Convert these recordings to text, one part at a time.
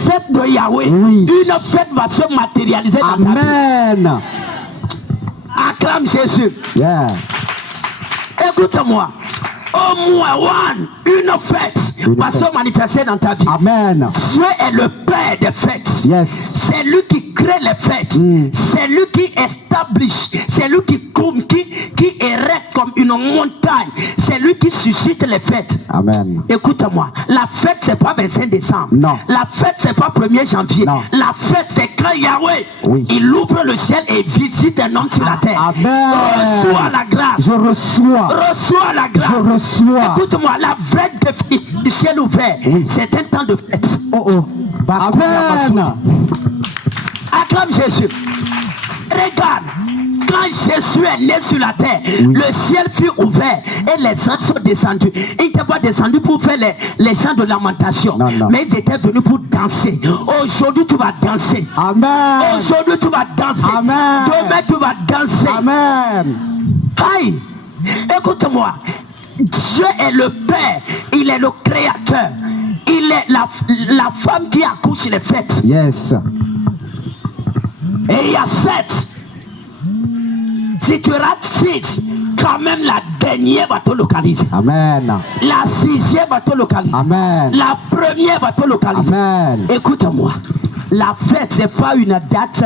fête de Yahweh, Oui. une fête va se matérialiser dans ta vie. Amen. Acclame Jésus. Yeah. Écoute-moi. Au moins une fête va se manifester dans ta vie. Amen. Dieu est le Père des fêtes. Yes. C'est lui qui crée les fêtes. C'est lui qui establish. C'est lui qui érect comme une montagne. C'est lui qui suscite les fêtes. Amen. Écoute-moi. La fête, c'est pas 25 décembre. Non. La fête, c'est pas 1er janvier. Non. La fête, c'est quand Yahweh, Oui. il ouvre le ciel et visite un homme sur la terre. Amen. Reçois la grâce. Je reçois. Reçois la grâce. Je reçois. Écoute-moi, la fête du ciel ouvert, Oui. c'est un temps de fête. Oh oh. Amen. Acclame Jésus. Regarde, quand Jésus est né sur la terre, le ciel fut ouvert et les anges sont descendus. Ils n'étaient pas descendus pour faire les chants de lamentation, Non, non. mais ils étaient venus pour danser. Aujourd'hui, tu vas danser. Amen. Aujourd'hui, tu vas danser. Amen. Demain, tu vas danser. Amen. Aïe, écoute-moi. Dieu est le Père, il est le Créateur, il est la femme qui accouche les fêtes. Yes. Et il y a 7. Si tu rates 6, quand même la dernière va te localiser. Amen. La 6e va te localiser. Amen. La première va te localiser. Amen. Écoute-moi, la fête, c'est pas une date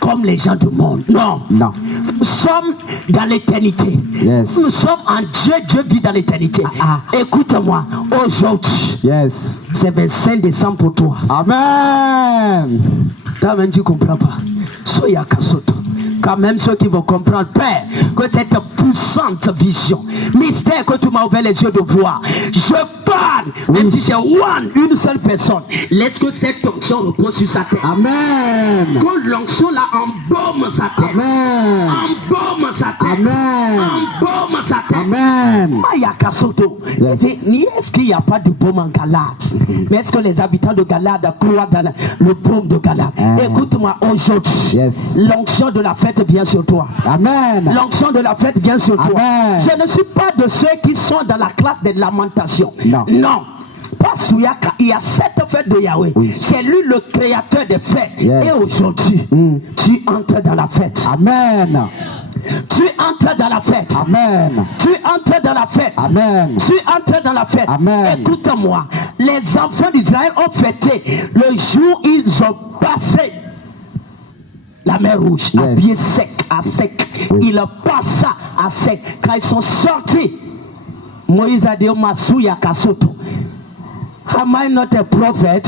comme les gens du monde. Non. Non. Nous sommes dans l'éternité. Yes. Nous sommes en Dieu. Dieu vit dans l'éternité. Écoute-moi, aujourd'hui, Yes. c'est 25 décembre pour toi. Amen. Toi-même, tu ne comprends pas. Soyez à Kasoto. Quand même ceux qui vont comprendre, Père, que cette puissante vision, mystère que tu m'as ouvert les yeux de voir, je parle, même si c'est une seule personne, laisse que cette onction repose sur sa tête. Amen. Que l'onction là embaume sa tête. Amen. Embaume sa tête. Amen. Embaume sa tête. Amen. Maya Kasoto. Yes. Est-ce qu'il n'y a pas de baume en Galate? Mais est-ce que les habitants de Galate croient dans le baume de Galate? Écoute-moi, aujourd'hui, Yes. l'onction de la fête vient sur toi. Amen. L'onction de la fête vient sur toi. Amen. Je ne suis pas de ceux qui sont dans la classe des lamentations. Non. Non. Pas Souyaka. Il y a 7 fêtes de Yahweh. Oui. C'est lui le créateur des fêtes. Yes. Et aujourd'hui, tu entres dans la fête. Amen. Tu entres dans la fête. Amen. Tu entres dans la fête. Amen. Tu entres dans la fête. Amen. Écoute-moi. Les enfants d'Israël ont fêté le jour où ils ont passé la mer rouge, Yes. à pied sec, à sec. Oui. Ils passent à sec. Quand ils sont sortis, Moïse a dit, Masuya Kasoto. Am I not a prophet?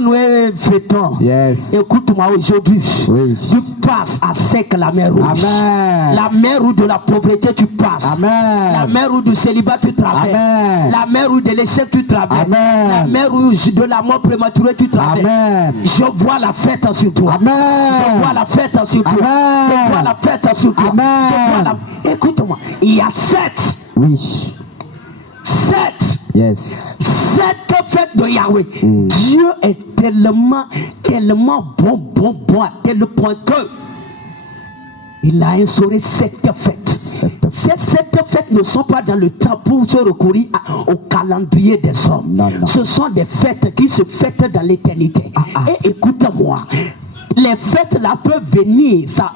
Nous fêtons. Yes. Écoute-moi aujourd'hui. Oui. Tu passes à sec la mer rouge. Amen. La mer rouge de la pauvreté, tu passes. Amen. La mer rouge du célibat, tu traverses. Amen. La mer rouge de l'échec, tu traverses. Amen. La mer rouge de la mort prématurée, tu traverses. Amen. Je vois la fête sur toi. Amen. Je vois la fête sur toi. Amen. Je vois la fête sur toi. Amen. Je vois la... Écoute-moi, il y a 7. Oui. 7. Yes. Cette fête de Yahweh, Dieu est tellement bon, à tel point que il a instauré cette fête. Ces 7 fêtes ne sont pas dans le temps pour se recourir au calendrier des hommes. Non, non. Ce sont des fêtes qui se fêtent dans l'éternité. Et écoute-moi, les fêtes là peuvent venir, ça.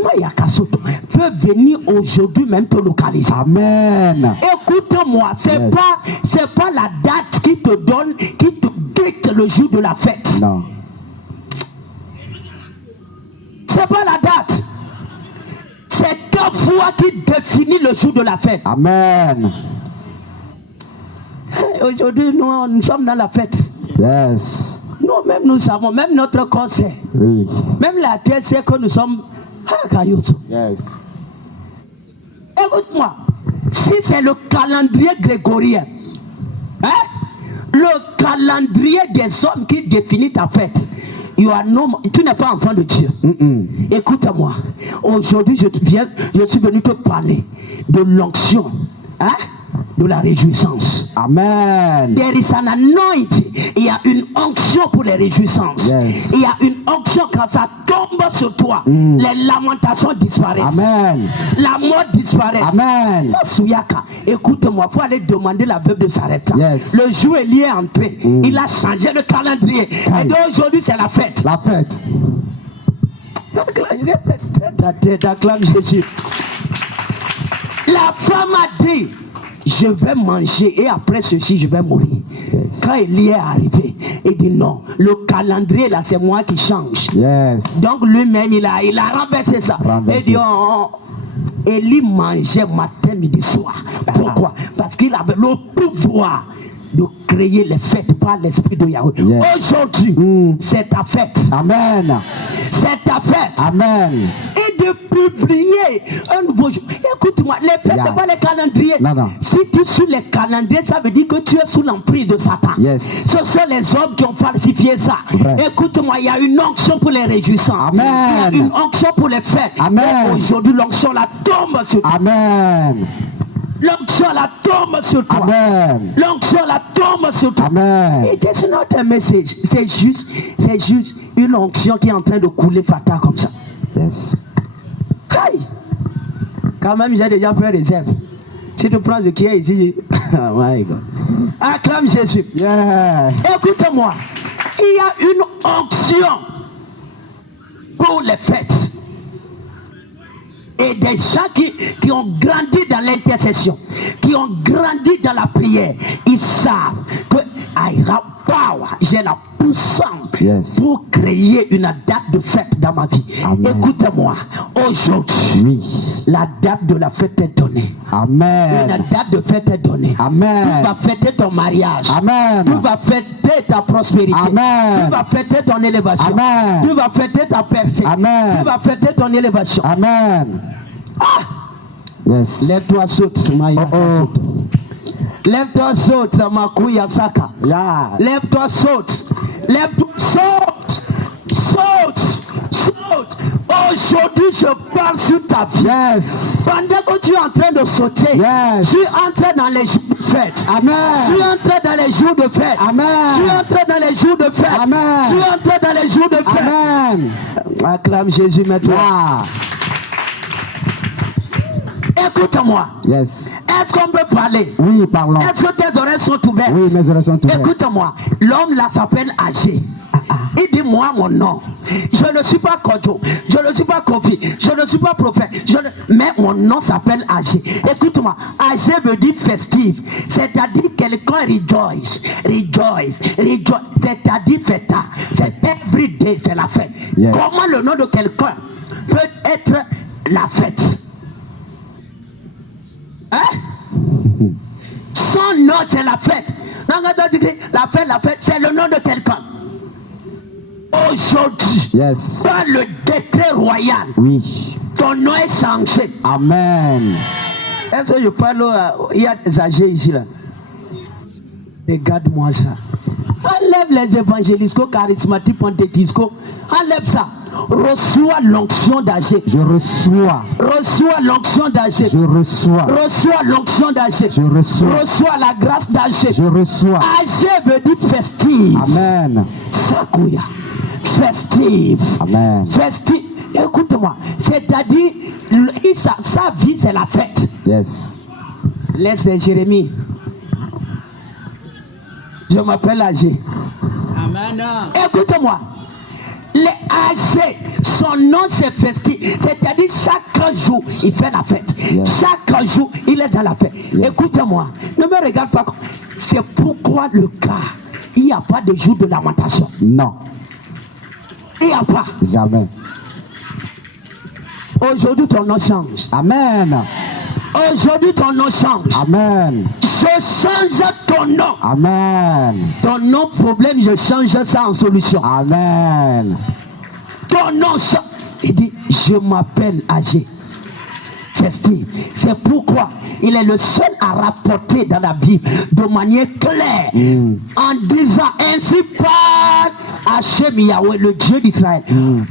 Maya Kasoto peut venir aujourd'hui même te localiser. Amen. Écoute-moi, c'est pas la date qui te donne, qui te dicte le jour de la fête. Non. C'est pas la date. C'est ta foi qui définit le jour de la fête. Amen. Aujourd'hui, nous sommes dans la fête. Yes. Nous-mêmes, nous savons, même notre corps sait. Oui. Même la terre sait que nous sommes. Yes. Écoute-moi, si c'est le calendrier grégorien, hein, le calendrier des hommes qui définit ta fête, tu n'es pas enfant de Dieu. Écoute-moi, aujourd'hui je suis venu te parler de l'onction, hein, de la réjouissance. Amen. There is an anointing. Il y a une onction pour les réjouissances. Yes. Il y a une onction quand ça tombe sur toi. Les lamentations disparaissent. Amen. La mort disparaît. Amen. Souyaka, écoute-moi, il faut aller demander la veuve de Sarepta. Yes. Le jour est lié entré. Il a changé le calendrier. Et donc aujourd'hui, c'est la fête. La fête. Acclame Jésus. La femme a dit, je vais manger et après ceci, je vais mourir. Yes. Quand Élie est arrivé, il dit non, le calendrier là, c'est moi qui change. Yes. Donc lui-même, il a renversé ça. Il dit, Élie mangeait matin, midi, soir. Pourquoi? Parce qu'il avait le pouvoir de créer les fêtes par l'esprit de Yahweh. Yes. Aujourd'hui, c'est ta fête. Amen. C'est ta fête. Amen. Et de publier un nouveau jour. Écoute-moi, les fêtes, c'est pas les calendriers. Non. Si tu suis les calendriers, ça veut dire que tu es sous l'emprise de Satan. Yes. Ce sont les hommes qui ont falsifié ça. Vrai. Écoute-moi, il y a une onction pour les réjouissants. Amen. Il y a une onction pour les fêtes. Amen. Et aujourd'hui, l'onction la tombe sur toi. Amen. L'onction la tombe sur toi. Amen. L'onction la tombe sur toi. Amen. It is not a message. C'est juste une onction qui est en train de couler fatal comme ça. Yes. Aïe. Quand même, j'ai déjà fait réserve. Si tu prends ce qui est ici, oh my God. Acclame Jésus. Yeah. Écoute-moi. Il y a une onction pour les fêtes. Et des gens qui ont grandi dans l'intercession, qui ont grandi dans la prière, ils savent que j'ai la puissance pour créer une date de fête dans ma vie. Écoute-moi, aujourd'hui, la date de la fête est donnée. Amen. Une date de fête est donnée. Amen. Tu vas fêter ton mariage. Amen. Tu vas fêter ta prospérité. Amen. Tu vas fêter ton élévation. Amen. Tu vas fêter ta percée. Amen. Tu vas fêter ton élévation. Amen. Ah! Yes. Lève-toi, saute, Maya. Lève-toi, saute, Makuya Saka. Yeah. Lève-toi, saute. Lève-toi, saute. Saute. Saute. Aujourd'hui, je parle sur ta vie. Yes. Pendant que tu es en train de sauter, Yes. tu entres dans les jours de fête. Amen. Tu entres dans les jours de fête. Amen. Tu entres dans les jours de fête. Amen. Tu entres dans les jours de fête. Amen. Acclame Jésus maintenant. Yeah. Écoute-moi. Yes. Est-ce qu'on peut parler? Oui, parlons. Est-ce que tes oreilles sont ouvertes? Oui, mes oreilles sont ouvertes. Écoute-moi. L'homme là s'appelle Agé. Il dit moi mon nom. Je ne suis pas Kodjo. Je ne suis pas Kofi. Je ne suis pas prophète. Mais mon nom s'appelle Agé. Écoute-moi. Agé veut dire festive. C'est-à-dire quelqu'un rejoice. Rejoice. Rejoice. C'est-à-dire fêta. C'est every day, c'est la fête. Yes. Comment le nom de quelqu'un peut être la fête? Hein? Son nom c'est la fête. La fête, c'est le nom de quelqu'un. Aujourd'hui, Yes. par le décret royal, Oui. ton nom est changé. Amen. Est-ce que je parle il y a des âgés ici là? Regarde-moi ça. Enlève les évangélistes charismatiques pentecôtaux. Enlève ça. Reçois l'onction d'Agé. Je reçois. Reçois l'onction d'Agé. Je reçois. Reçois l'onction d'Agé. Je reçois. Reçois la grâce d'Agé. Je reçois. Agé veut dire festive. Amen. Sakuya. Festive. Amen. Festive. Écoute-moi. C'est-à-dire, sa vie, c'est la fête. Yes. Laisse Jérémie. Je m'appelle Agé. Amen. Écoute-moi. Les âgés, son nom c'est festif. C'est-à-dire chaque jour, il fait la fête. Yes. Chaque jour, il est dans la fête. Yes. Écoute-moi, ne me regarde pas. C'est pourquoi le cas, il n'y a pas de jour de lamentation. Non. Il n'y a pas. Jamais. Aujourd'hui, ton nom change. Amen. Aujourd'hui, ton nom change. Amen. Je change ton nom. Amen. Ton nom problème, je change ça en solution. Amen. Ton nom change. Il dit, je m'appelle Agé. Festif. C'est pourquoi il est le seul à rapporter dans la Bible de manière claire en disant ainsi par Hachem Yahweh, le Dieu d'Israël.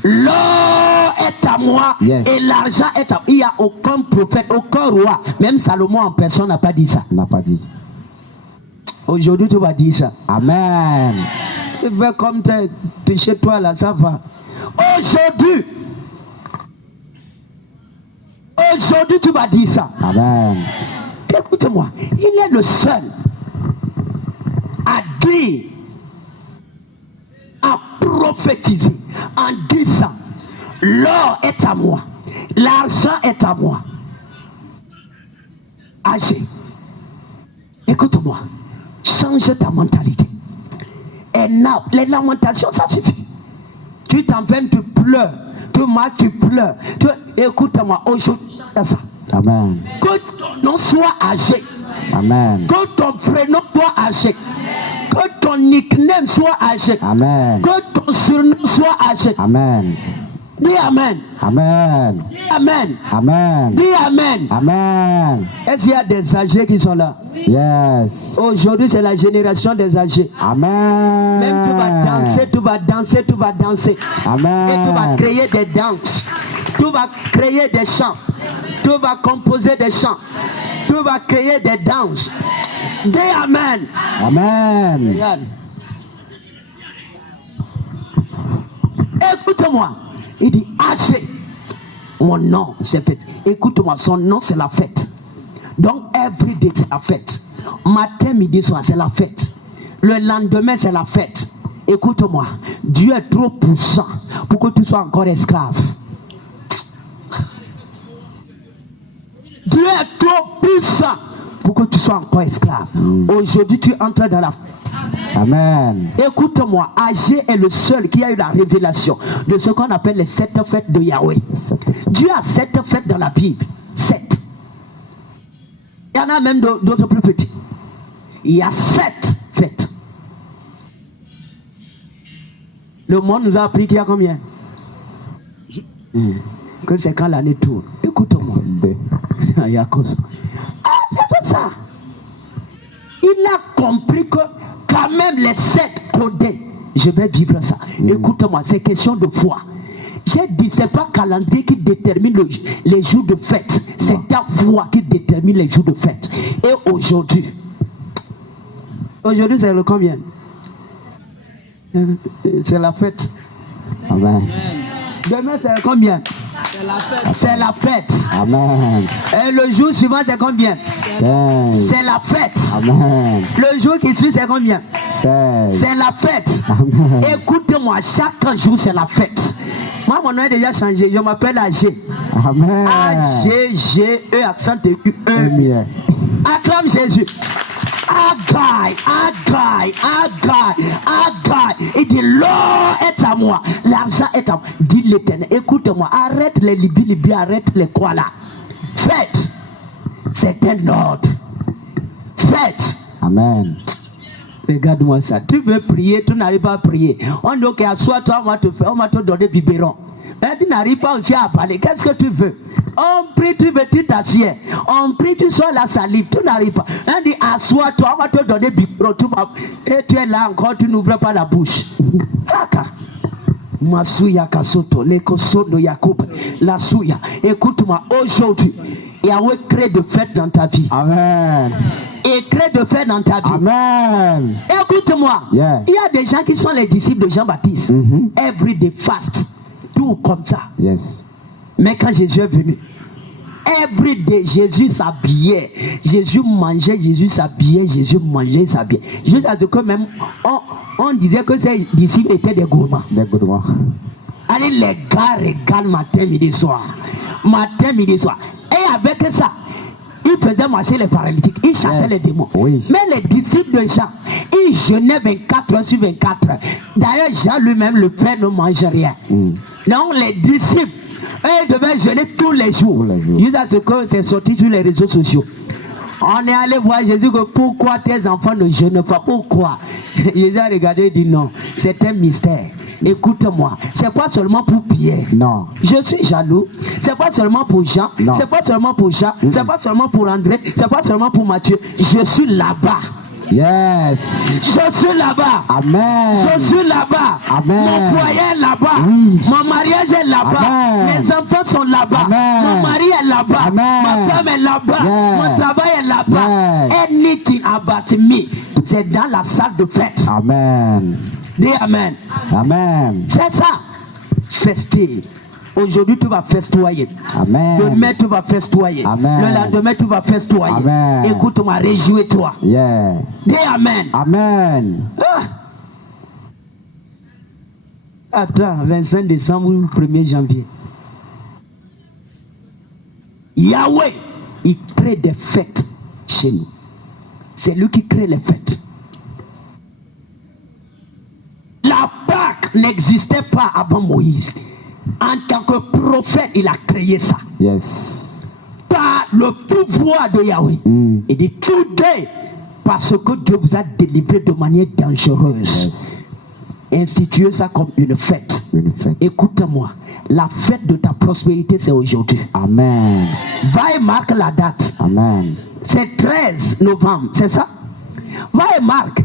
L'or est à moi et l'argent est à moi. Il n'y a aucun prophète, aucun roi, même Salomon en personne n'a pas dit ça. On n'a pas dit. Aujourd'hui, tu vas dire ça. Amen. Tu fais comme tu es chez toi là, ça va. Aujourd'hui, tu vas dire ça. Amen. Écoute-moi, il est le seul à dire, à prophétiser en disant, l'or est à moi, l'argent est à moi. Agis. Écoute-moi, change ta mentalité. Et non, les lamentations, ça suffit. Tu t'enfermes, tu pleures, tu marches, tu pleures. Écoute-moi, aujourd'hui, ça. Amen. Que ton nom soit âgé. Amen. Que ton prénom soit âgé. Que ton nickname soit âgé. Amen. Que ton surnom soit âgé. Amen. Dis Amen. Amen. Dis Amen. Amen. Dis Amen. Amen. Est-ce qu'il y a des âgés qui sont là? Yes. Aujourd'hui, c'est la génération des âgés. Amen. Même tu vas danser, tu vas danser, tu vas danser. Amen. Et tu vas créer des danses. Tu vas créer des chants. Tu vas composer des chants. Tu vas créer des danses. Dis Amen. Amen. Regarde. Écoute-moi. Il dit âgé. Mon nom, c'est fête. Écoute-moi, son nom, c'est la fête. Donc, every day, c'est la fête. Matin, midi, soir, c'est la fête. Le lendemain, c'est la fête. Écoute-moi. Dieu est trop puissant pour que tu sois encore esclave. Dieu est trop puissant pour que tu sois encore esclave. Aujourd'hui, tu entres dans la fête. Amen. Écoute-moi, Agé est le seul qui a eu la révélation de ce qu'on appelle les 7 fêtes de Yahweh. Dieu a 7 fêtes dans la Bible. 7. Il y en a même d'autres plus petits. Il y a 7 fêtes. Le monde nous a appris qu'il y a combien? Que c'est quand l'année tourne. Écoute-moi. Il y a cause. C'est ça. Il a compris que quand même les 7 codés, je vais vivre ça. Écoute-moi, c'est question de foi. J'ai dit, c'est pas calendrier qui détermine les jours de fête. C'est ta foi qui détermine les jours de fête. Et aujourd'hui, c'est le combien? C'est la fête. Amen. Demain, c'est le combien? C'est la fête. Amen. Et le jour suivant, c'est combien? C'est la fête. Amen. Le jour qui suit, c'est combien? C'est la fête. Amen. Écoutez-moi, chaque jour, c'est la fête. Moi, mon nom est déjà changé. Je m'appelle Agé. Amen. A-G-G-E, accent aigu, E. Acclame Jésus. Agai. Il dit, l'or est à moi, l'argent est à moi. Dit l'Éternel, écoute-moi, arrête les libi, arrête les quoi là. Faites, c'est un ordre. Faites. Amen. Regarde-moi ça. Tu veux prier, tu n'arrives pas à prier. On dit, ok, assois-toi, on va te donner biberon. Mais tu n'arrives pas aussi à parler. Qu'est-ce que tu veux? On prie, tu t'assieds. On prie, tu sors la salive. Tu n'arrives pas. On dit, assois-toi, on va te donner biberon. Et tu es là encore, tu n'ouvres pas la bouche. Masuya Kasoto, l'Ekosono Yakoub, la Souya. Écoute-moi, aujourd'hui, Yahweh crée de fêtes dans ta vie. Amen. Et crée de fêtes dans ta vie. Amen. Écoute-moi, Yeah. il y a des gens qui sont les disciples de Jean-Baptiste. Everyday fast. Tout comme ça. Yes. Mais quand Jésus est venu, everyday, Jésus s'habillait. Jésus mangeait, Jésus s'habillait, Jésus mangeait, s'habillait. Jusqu'à ce que même, on disait que ces disciples étaient des gourmands. Des gourmands. Allez, les gars régalent matin, midi, soir. Matin, midi, soir. Et avec ça, ils faisaient marcher les paralytiques, ils chassaient les démons. Oui. Mais les disciples de Jean, ils jeûnaient 24 heures sur 24 heures. D'ailleurs, Jean lui-même, le Père, ne mange rien. Donc, les disciples, ils devaient jeûner tous les jours. Jusqu'à ce que c'est sorti sur les réseaux sociaux. On est allé voir Jésus que pourquoi tes enfants ne jeûnent pas? Pourquoi? Jésus a regardé et dit non, c'est un mystère. Écoute-moi, c'est pas seulement pour Pierre. Non. Je suis jaloux. C'est pas seulement pour Jean. C'est pas seulement pour Jean. C'est pas seulement pour André. C'est pas seulement pour Matthieu. Je suis là-bas. Yes. Je suis là-bas. Amen. Je suis là-bas. Amen. Mon foyer est là-bas. Oui. Mon mariage est là-bas. Amen. Mes enfants sont là-bas. Amen. Mon mari est là-bas. Amen. Ma femme est là-bas. Yes. Mon travail est là-bas. Yes. Anything about me, c'est dans la salle de fête. Amen. Dis Amen. Amen. C'est ça. Fester. Aujourd'hui, tu vas festoyer. Amen. Demain, tu vas festoyer. Amen. Le lendemain, tu vas festoyer. Amen. Écoute-moi, réjouis-toi. Yeah. Dis Amen. Amen. Ah. Attends, 25 décembre ou 1er janvier. Yahweh, il crée des fêtes chez nous. C'est lui qui crée les fêtes. La Pâque n'existait pas avant Moïse. En tant que prophète, il a créé ça. Yes. Par le pouvoir de Yahweh. Il dit today, parce que Dieu vous a délivré de manière dangereuse. Yes. Instituez ça comme une fête. Une fête. Écoute-moi, la fête de ta prospérité, c'est aujourd'hui. Amen. Va et marque la date. Amen. C'est 13 novembre, c'est ça? Va et marque.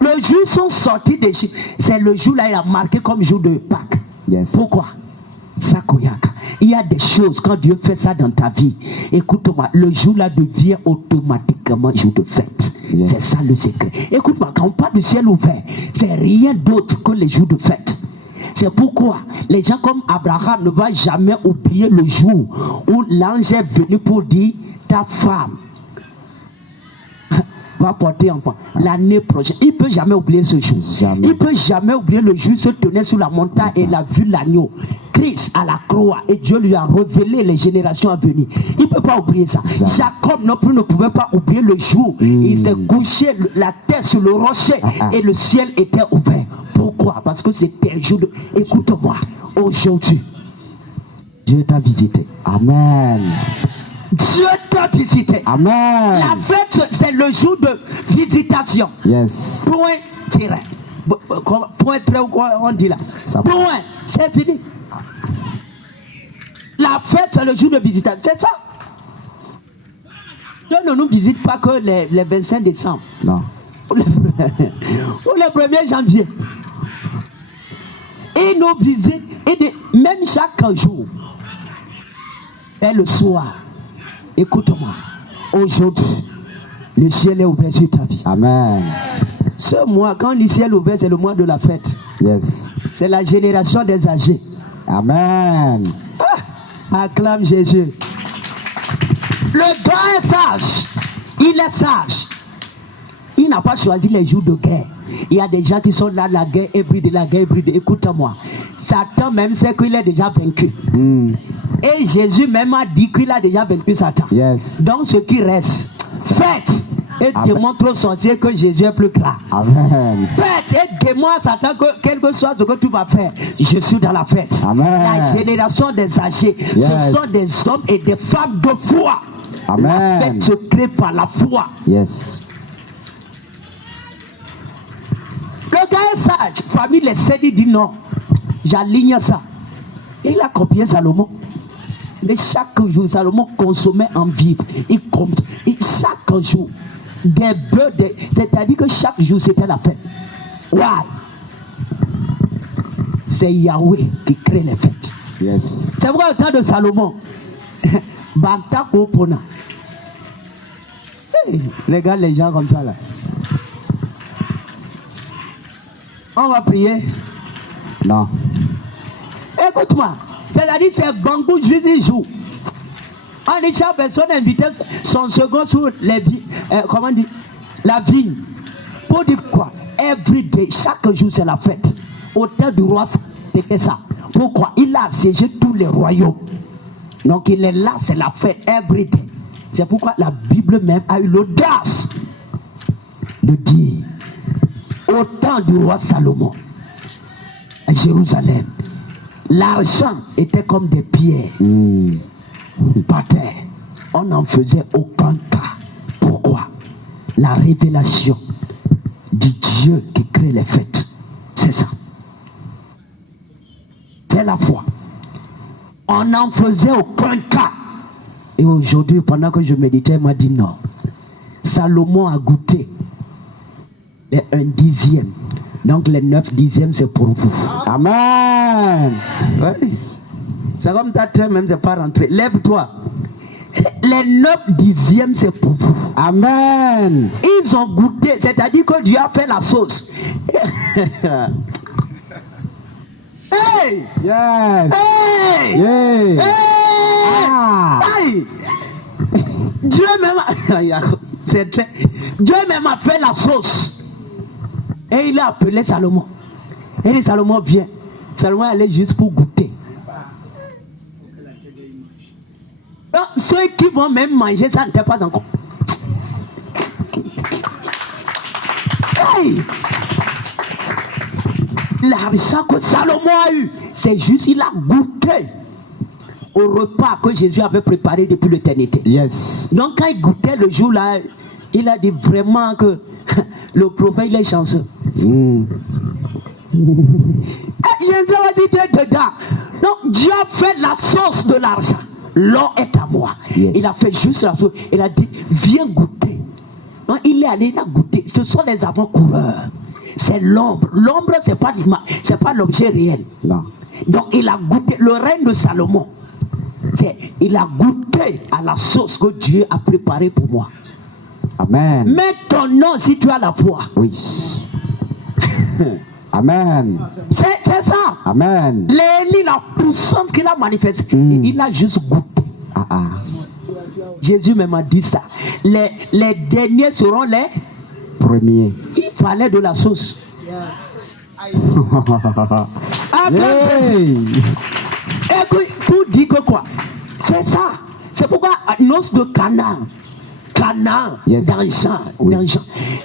Le jour où sont sortis des Égypte, c'est le jour là il a marqué comme jour de Pâques. Yes. Pourquoi? Sakoyaka. Il y a des choses, quand Dieu fait ça dans ta vie, écoute-moi, le jour là devient automatiquement jour de fête. Yes. C'est ça le secret. Écoute-moi, quand on parle du ciel ouvert, c'est rien d'autre que les jours de fête. C'est pourquoi les gens comme Abraham ne vont jamais oublier le jour où l'ange est venu pour dire ta femme va porter enfant l'année prochaine. Il ne peut jamais oublier ce jour. Jamais. Il ne peut jamais oublier le jour où il se tenait sur la montagne et il a vu l'agneau. Christ à la croix et Dieu lui a révélé les générations à venir. Il ne peut pas oublier ça. Jamais. Jacob non plus ne pouvait pas oublier le jour. Il s'est couché la tête sur le rocher et le ciel était ouvert. Pourquoi? Parce que c'était un jour de... Écoute-moi, aujourd'hui, Dieu t'a visité. Amen. Dieu t'a visité. Amen. La fête, c'est le jour de visitation. Yes. Point direct. Point très ou quoi on dit là. Ça Point. C'est fini. La fête, c'est le jour de visitation. C'est ça. Dieu ne nous visite pas que les 25 décembre. Non. Ou le 1er janvier. Et nous visite. Et même chaque jour. Et le soir. Écoute-moi. Aujourd'hui, le ciel est ouvert sur ta vie. Amen. Ce mois, quand le ciel est ouvert, c'est le mois de la fête. Yes. C'est la génération des âgés. Amen. Acclame Jésus. Le gars est sage. Il est sage. Il n'a pas choisi les jours de guerre. Il y a des gens qui sont là, la guerre hybride, la guerre hybride. Écoute-moi. Satan même sait qu'il est déjà vaincu. Et Jésus même a dit qu'il a déjà vaincu Satan. Yes. Donc ce qui reste, faites et démontre aux sorciers que Jésus est plus grand. Amen. Faites et démontre à Satan que quel que soit ce que tu vas faire, je suis dans la fête. Amen. La génération des âgés, Yes. ce sont des hommes et des femmes de foi. Amen. La fête se crée par la foi. Yes. Le gars est sage. Famille les sait, il dit non. J'aligne ça. Et il a copié Salomon. Mais chaque jour, Salomon consommait en vivre. Il compte. Et chaque jour, des bœufs, c'est-à-dire que chaque jour, c'était la fête. Why? C'est Yahweh qui crée les fêtes. Yes. C'est vrai, au temps de Salomon. Banta Kopona. Hey, regarde les gens comme ça là. On va prier. Non. Écoute-moi. C'est-à-dire c'est Bangou Jésus jour. On dit chaque personne invitait son second sur les comment dire, la vigne. Pour dire quoi? Every day, chaque jour c'est la fête. Au temps du roi, c'était ça. Pourquoi? Il a assiégé tous les royaumes. Donc il est là, c'est la fête every day. C'est pourquoi la Bible même a eu l'audace de dire au temps du roi Salomon à Jérusalem, l'argent était comme des pierres par terre. On n'en faisait aucun cas. Pourquoi? La révélation du Dieu qui crée les fêtes. C'est ça. C'est la foi. On n'en faisait aucun cas. Et aujourd'hui, pendant que je méditais, il m'a dit non. Salomon a goûté Les 1/10. Donc les 9/10 c'est pour vous. Amen. Ouais. C'est comme ta terre même, c'est pas rentré. Lève-toi. Les 9/10 c'est pour vous. Amen. Ils ont goûté, c'est-à-dire que Dieu a fait la sauce. Hey! Yes. Hey! Yeah. Hey! Ah. Hey! Dieu même c'est très... Dieu même a fait la sauce. Et il a appelé Salomon. Et dit Salomon vient. Salomon allait juste pour goûter. Donc, ceux qui vont même manger, ça n'était pas encore. Hey! L'argent que Salomon a eu, c'est juste il a goûté au repas que Jésus avait préparé depuis l'éternité. Yes. Donc quand il goûtait le jour là, il a dit vraiment que le prophète il est chanceux. Je ne sais pas si tu es dedans. Donc Dieu a fait la sauce de l'argent. L'or est à moi. Yes. Il a fait juste la sauce. Il a dit viens goûter. Donc, il est allé, il a goûté. Ce sont les avant-coureurs. C'est l'ombre. L'ombre, c'est pas l'image, c'est pas l'objet réel. Non. Donc il a goûté. Le règne de Salomon, il a goûté à la sauce que Dieu a préparée pour moi. Amen. Mets ton nom si tu as la foi. Oui. Amen. C'est ça. Amen. L'élie, la puissance qu'il a manifestée, il a juste goûté. Jésus même a dit ça. Les derniers seront les premiers. Il fallait de la sauce. Écoute, pour dire que quoi? C'est ça. C'est pourquoi noce de Canaan. Yes. D'argent. Oui.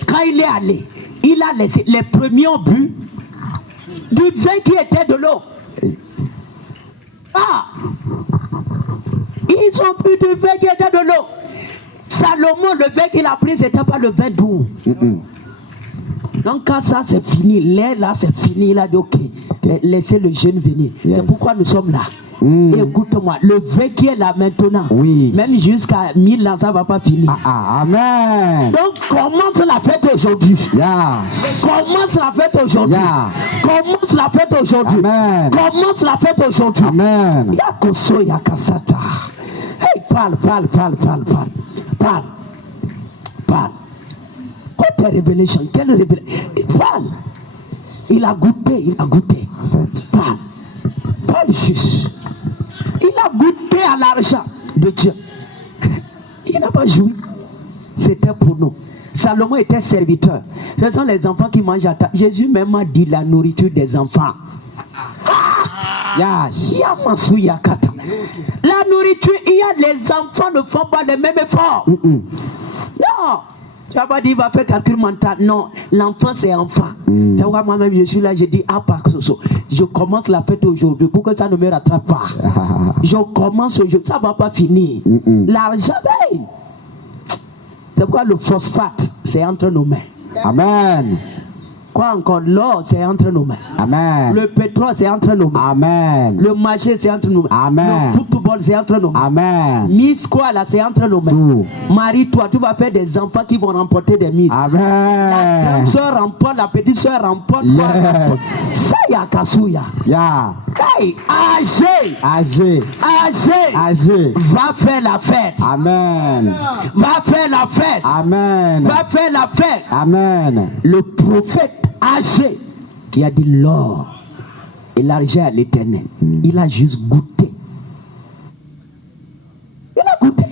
Quand il est allé, il a laissé les premiers ont bu du vin qui était de l'eau. Ils ont pris du vin qui était de l'eau. Salomon, le vin qu'il a pris, c'était pas le vin doux. Donc quand ça c'est fini, là c'est fini, il a dit ok, laissez le jeune venir. Yes. C'est pourquoi nous sommes là. Écoute-moi, le vin qui est là maintenant, oui. Même jusqu'à 1000 ans, ça ne va pas finir. Amen. Donc commence la fête aujourd'hui. Yeah. Commence la fête aujourd'hui. Yeah. Commence la fête aujourd'hui. Amen. Commence la fête aujourd'hui. Amen. Yakoso yakasata. Hey, parle. Quelle révélation, quelle révélation. Il parle. Il a goûté. Parle juste. Il a goûté à l'argent de Dieu. Il n'a pas joui. C'était pour nous. Salomon était serviteur. Ce sont les enfants qui mangent à table. Jésus même a dit la nourriture des enfants. La nourriture, les enfants ne font pas le même effort. Non. Tu n'as pas dit, il va faire calcul mental. Non, l'enfant, c'est enfant. C'est pourquoi moi-même, je suis là, je dis, je commence la fête aujourd'hui pour que ça ne me rattrape pas. Je commence aujourd'hui, ça ne va pas finir. L'argent, c'est pourquoi le phosphate, c'est entre nos mains. Amen. Quoi encore? L'or, c'est entre nos mains. Amen. Le pétrole, c'est entre nos mains. Amen. Le marché, c'est entre nos mains. Amen. Le football, c'est entre nos mains. Amen. Miss quoi là, c'est entre nos mains. Marie-toi, tu vas faire des enfants qui vont remporter des Miss. Amen. La grande soeur remporte, la petite soeur remporte. Yes. Ça y a Kasuya. Yeah. Hey, âgé. Va faire la fête. Amen. Va faire la fête. Amen. Va faire la fête. Amen. Le prophète âgé qui a dit l'or et l'argent à l'éternel, il a juste goûté. Il a goûté.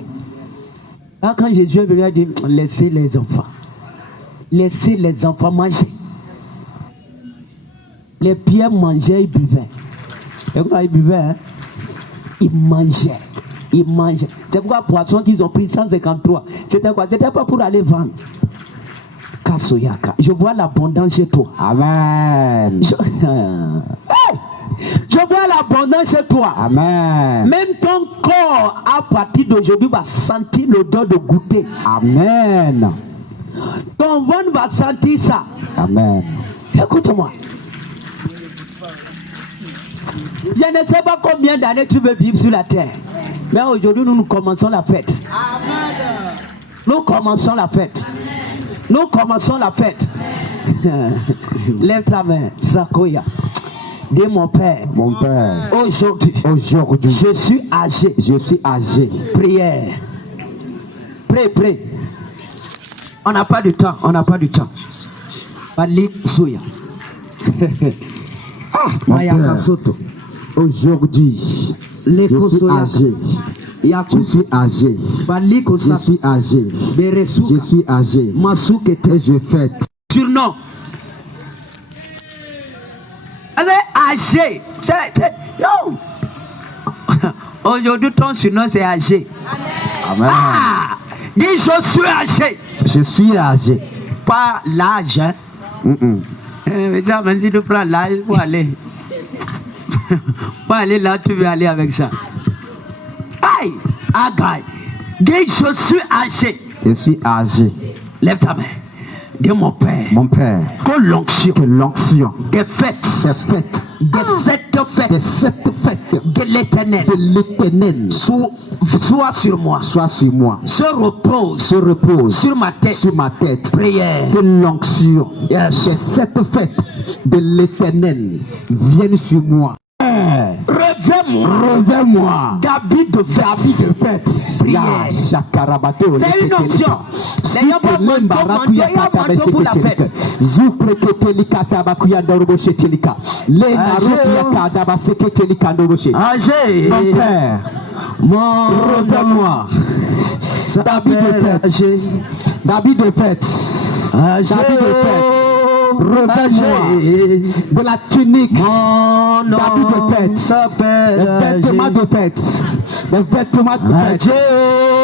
Là, quand Jésus est venu, il a dit laissez les enfants manger. Les pierres mangeaient, ils buvaient. Et quoi ils buvaient, hein? Ils mangeaient. C'est pourquoi poisson qu'ils ont pris 153. C'était quoi? C'était pas pour aller vendre. Je vois l'abondance chez toi. Amen. Je vois l'abondance chez toi. Amen. Même ton corps, à partir d'aujourd'hui, va sentir l'odeur de goûter. Amen. Ton ventre va sentir ça. Amen. Écoute-moi. Je ne sais pas combien d'années tu veux vivre sur la terre. Mais aujourd'hui, nous commençons la fête. Nous commençons la fête. Lève ta main, Sakoya. Dis mon Père. Mon Père, Aujourd'hui, aujourd'hui, je suis âgé. je suis âgé. Prière. Prie. On n'a pas de temps, Bali Souya. Mon Maya Père, Kasoto. aujourd'hui, Les je suis Kosoya. âgé. Je Yakusu. suis âgé. Bali Je Kosa. suis âgé. Je Beresuka. suis âgé. Masukete. Et je fête. Surnom. Âgé. Non. Aujourd'hui, ton surnom, c'est âgé. Amen. Ah, dis je suis âgé. Je suis âgé. Pas l'âge. Hein. Mais ça, même si tu prends l'âge pour aller. Pour aller là, tu veux aller avec ça. Aïe, agaï. Dis je suis âgé. Je suis âgé. Lève ta main. Dis mon Père. Mon Père, Que l'onction que l'onction des fêtes. des fêtes, De cette fête. de cette fête De l'éternel. de l'éternel Soit sur moi. soit sur moi, Se repose se repose sur ma tête. sur ma tête. Prière. Que l'onction Yes. de cette fête de l'éternel vienne sur moi. Reviens-moi. David de fête. Prière. C'est une onction. D'ailleurs, pas manteau pour la fête. Âgé. Mon Père, reviens-moi. David de fête. Âgé. Reviens-moi de la tunique. David de fête. Les vêtements de fête. Les vêtements de fête.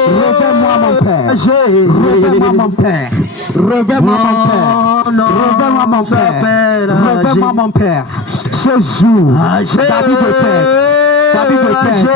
Reviens-moi mon Père. Reviens-moi mon Père. Reviens-moi mon Père. Reviens-moi mon Père. Reviens-moi mon Père. Ce jour, David de fête. David de fête.